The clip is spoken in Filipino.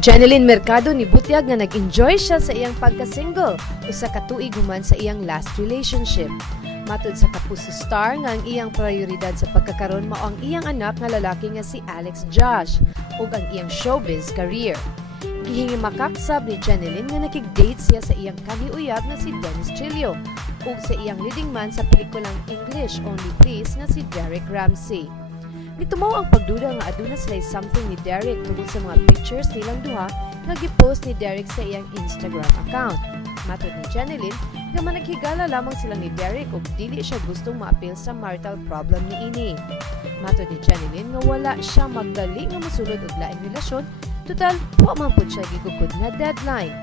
Jennylyn Mercado ni butyag nga nag-enjoy siya sa iyang pagka-single usa ka tuig human sa iyang last relationship. Matud sa Sun.Star nga ang iyang prioridad sa pagkakaroon mao ang iyang anak nga lalaki nga si Alex Josh ug ang iyang showbiz career. Gihingimakapsab ni Jennylyn nga nakig-date siya sa iyang kaliuyab nga si Dennis Chilio ug sa iyang leading man sa pelikulang English Only Please nga si Derek Ramsey. Nitumaw ang pagduda nga aduna sila'y something ni Derek tungkol sa mga pictures nilang duha nga gipost ni Derek sa iyang Instagram account. Matod ni Jennylyn, nga managhigala lamang sila ni Derek ug dili siya gustong ma-appeal sa marital problem ni ini. Matod ni Jennylyn nga wala siya magdali nga mosulod og laing relasyon, total wa man pud siya gigugod nga deadline.